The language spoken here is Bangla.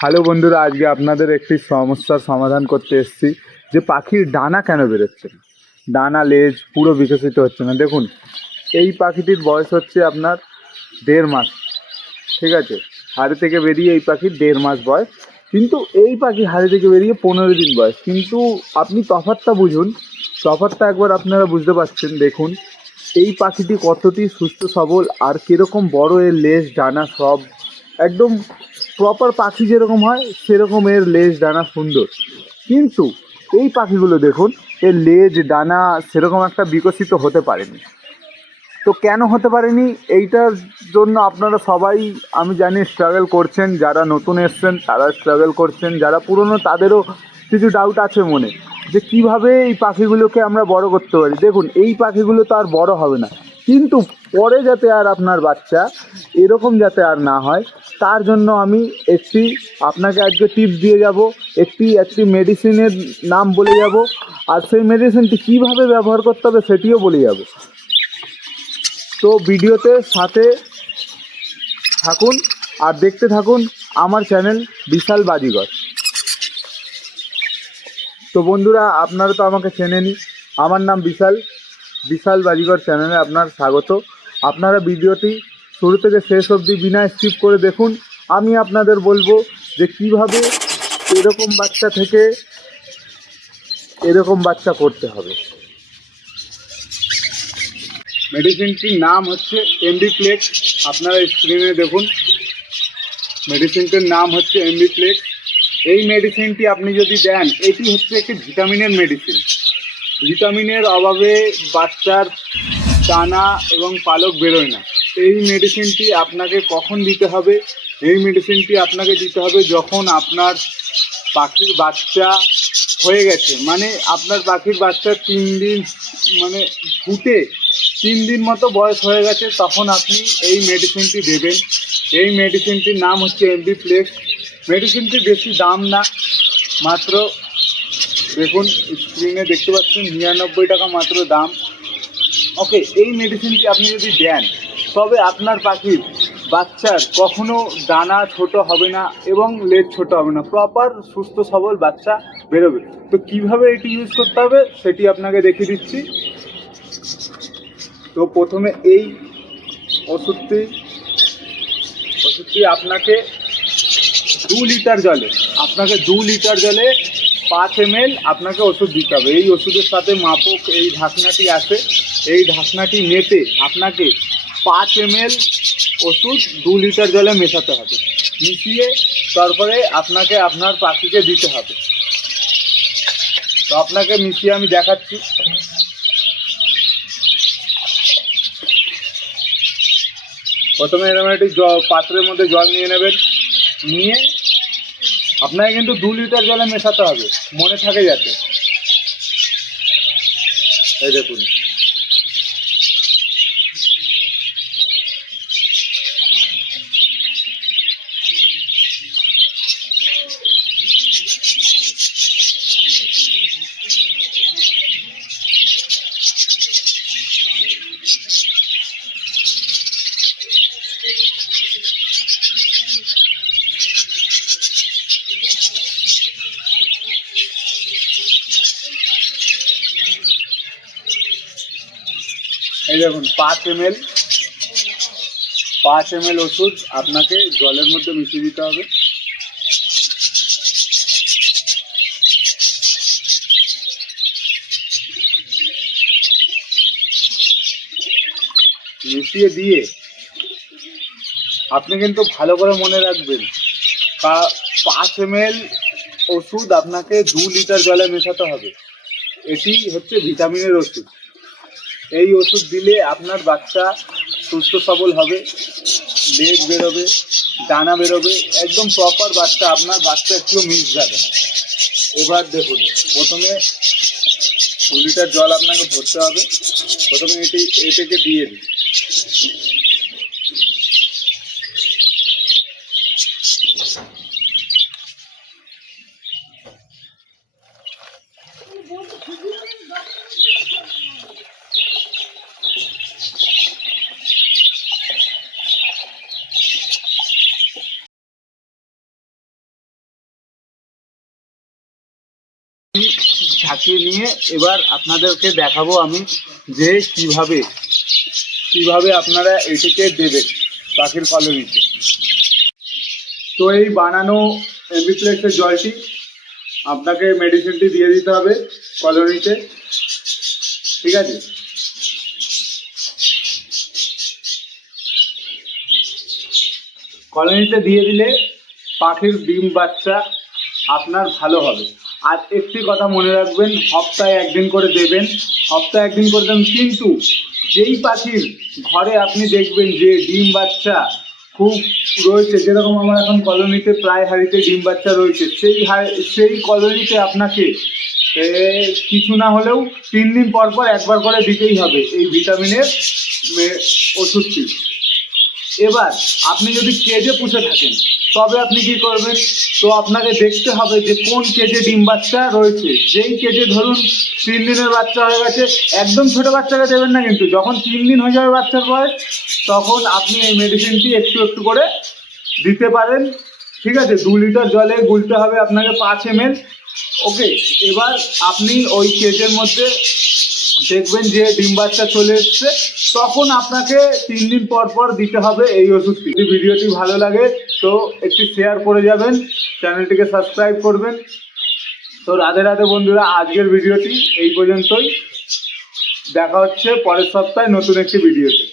হ্যালো বন্ধুরা, আজকে আপনাদের একটি সমস্যার সমাধান করতে এসেছি। যে পাখির ডানা কেন বেরোচ্ছে না? ডানা, লেজ পুরো বিকশিত হচ্ছে না। দেখুন, এই পাখিটির বয়স হচ্ছে আপনার দেড় মাস, ঠিক আছে? হাড়ি থেকে বেরিয়ে এই পাখির দেড় মাস বয়স। কিন্তু এই পাখি হাড়ি থেকে বেরিয়ে পনেরো দিন বয়স। কিন্তু আপনি তফাতটা বুঝুন। তফাতটা একবার আপনারা বুঝতে পারছেন। দেখুন, এই পাখিটি কতটি সুস্থ, সবল, আর কীরকম বড় এর লেজ, ডানা, সব একদম প্রপার পাখি যেরকম হয়, সেরকম এর লেজ, ডানা সুন্দর। কিন্তু এই পাখিগুলো দেখুন, এর লেজ, ডানা সেরকম একটা বিকশিত হতে পারেনি। তো কেন হতে পারেনি? এইটার জন্য আপনারা সবাই, আমি জানি স্ট্রাগল করছেন। যারা নতুন এসছেন, তারা স্ট্রাগল করছেন। যারা পুরনো, তাদেরও কিছু ডাউট আছে মনে। যে কীভাবে এই পাখিগুলোকে আমরা বড় করতে পারি? দেখুন, এই পাখিগুলো তো আর বড় হবে না। কিন্তু পরে যাতে আর আপনার বাচ্চা এরকম যাতে আর না হয়, তার জন্য আমি একটি আপনাকে আজকে টিপস দিয়ে যাব, একটি একটি মেডিসিনের নাম বলে যাব, আর সেই মেডিসিনটি কীভাবে ব্যবহার করতে হবে সেটিও বলে যাব। তো ভিডিওতে সাথে থাকুন আর দেখতে থাকুন আমার চ্যানেল বিশাল বাজিগর। তো বন্ধুরা, আপনারা তো আমাকে চেনেনি আমার নাম বিশাল। বিশাল বাজিগর চ্যানেলে আপনার স্বাগত। আপনারা ভিডিওটি শুরু থেকে শেষ অবধি বিনা স্কিপ করে দেখুন। আমি আপনাদের বলব যে কীভাবে এরকম বাচ্চা থেকে এরকম বাচ্চা করতে হবে। মেডিসিনটির নাম হচ্ছে এমবিপ্লেক্স। আপনারা স্ক্রিনে দেখুন। মেডিসিনটির নাম হচ্ছে এমবিপ্লেক্স। এই মেডিসিনটি আপনি যদি দেন, এটি হচ্ছে একটি ভিটামিনের মেডিসিন। ভিটামিনের অভাবে বাচ্চার দানা এবং পালক বেরোয় না। এই মেডিসিনটি আপনাকে কখন দিতে হবে? এই মেডিসিনটি আপনাকে দিতে হবে যখন আপনার পাখির বাচ্চা হয়ে গেছে। মানে আপনার পাখির বাচ্চা তিন দিন মানে ফুটে তিন দিন মতো বয়স হয়ে গেছে, তখন আপনি এই মেডিসিনটি দেবেন। এই মেডিসিনটির নাম হচ্ছে এমবি এমবিপ্লেক্স মেডিসিনটি বেশি দাম না, মাত্র দেখুন স্ক্রিনে দেখতে পাচ্ছেন, নিরানব্বই টাকা মাত্র দাম। ওকে এই মেডিসিনটি আপনি যদি দেন, তবে আপনার পাখির বাচ্চার কখনো দানা ছোট হবে না এবং লেজ ছোট হবে না। প্রপার সুস্থ, সবল বাচ্চা বেরোবে। তো কীভাবে এটি ইউজ করতে হবে, সেটি আপনাকে দেখিয়ে দিচ্ছি। তো প্রথমে এই ওষুধটি ওষুধটি আপনাকে দু লিটার জলে, আপনাকে দু লিটার জলে পাঁচ এম আপনাকে ওষুধ দিতে হবে। এই ওষুধের সাথে মাপক এই ঢাকনাটি আছে। এই ঢাকনাটি মেপে আপনাকে পাঁচ এম ওষুধ দু লিটার জলে মেশাতে হবে। মিশিয়ে তারপরে আপনাকে আপনার পাখিকে দিতে হবে। তো আপনাকে মিশিয়ে আমি দেখাচ্ছি। প্রথমে এরকম একটি জল পাত্রের মধ্যে জল নিয়ে নেবেন। নিয়ে আপনাকে কিন্তু দু লিটার জলে মেশাতে হবে মনে থাকে যাতে। এই দেখুন। এই দেখুন, পাঁচ এম এল পাঁচ এম এল ওষুধ আপনাকে জলের মধ্যে মিশিয়ে দিতে হবে। মিশিয়ে দিয়ে আপনি কিন্তু ভালো করে মনে রাখবেন পাঁচ এম এল ওষুধ আপনাকে দু লিটার জলে মেশাতে হবে। এটি হচ্ছে ভিটামিনের ওষুধ। এই ওষুধ দিলে আপনার বাচ্চা সুস্থ সবল হবে লেজ বেরোবে, ডানা বেরোবে, একদম প্রপার বাচ্চা আপনার বাচ্চা একটু মিস যাবে। না এবার দেখুন, প্রথমে দু লিটার জল আপনাকে ভরতে হবে, প্রথমে এটি এটাকে দিয়ে দিন। ঝাঁকিয়ে নিয়ে এবার আপনাদেরকে দেখাবো আমি যে কীভাবে কীভাবে আপনারা এটিকে দেবেন পাখির কলোনিতে। তো এই বানানো এমবিপ্লেক্সের জলটি, আপনাকে মেডিসিনটি দিয়ে দিতে হবে কলোনিতে। ঠিক আছে? কলোনিতে দিয়ে দিলে পাখির ডিম বাচ্চা আপনার ভালো হবে। আর একটি কথা মনে রাখবেন, সপ্তাহে একদিন করে দেবেন। সপ্তাহে একদিন করে দেবেন, কিন্তু যেই পাখির ঘরে আপনি দেখবেন যে ডিম বাচ্চা খুব রয়েছে, যেরকম আমার এখন কলোনিতে প্রায় হাড়িতে ডিম বাচ্চা রয়েছে, সেই সেই কলোনিতে আপনাকে কিছু না হলেও তিন দিন পর পর একবার করে দিতেই হবে এই ভিটামিনের ওষুধটি। এবার আপনি যদি কেজে পুষে থাকেন তবে আপনি কি করবেন? তো আপনাকে দেখতে হবে যে কোন কেজে ডিম বাচ্চা রয়েছে। যেই কেজে ধরুন তিন দিনের বাচ্চা হয়ে গেছে, একদম ছোট বাচ্চাকে দেবেন না কিন্তু। যখন তিন দিন হয়ে যাবে বাচ্চার বয়স, তখন আপনি এই মেডিসিনটি একটু একটু করে দিতে পারেন। ঠিক আছে? দু লিটার জলে গুলতে হবে আপনাকে পাঁচ এম ওকে এবার আপনি ওই কেজের মধ্যে দেখবেন যে ডিম বাচ্চা চলে এসছে, তখন আপনাকে তিন দিন পর পর দিতে হবে এই ওষুধটি যদি ভিডিওটি ভালো লাগে, তো একটি শেয়ার করে যাবেন, চ্যানেলটিকে সাবস্ক্রাইব করবেন। তো রাধে রাধে বন্ধুরা, আজকের ভিডিওটি এই পর্যন্তই। দেখা হচ্ছে পরের সপ্তাহে নতুন একটি ভিডিওতে।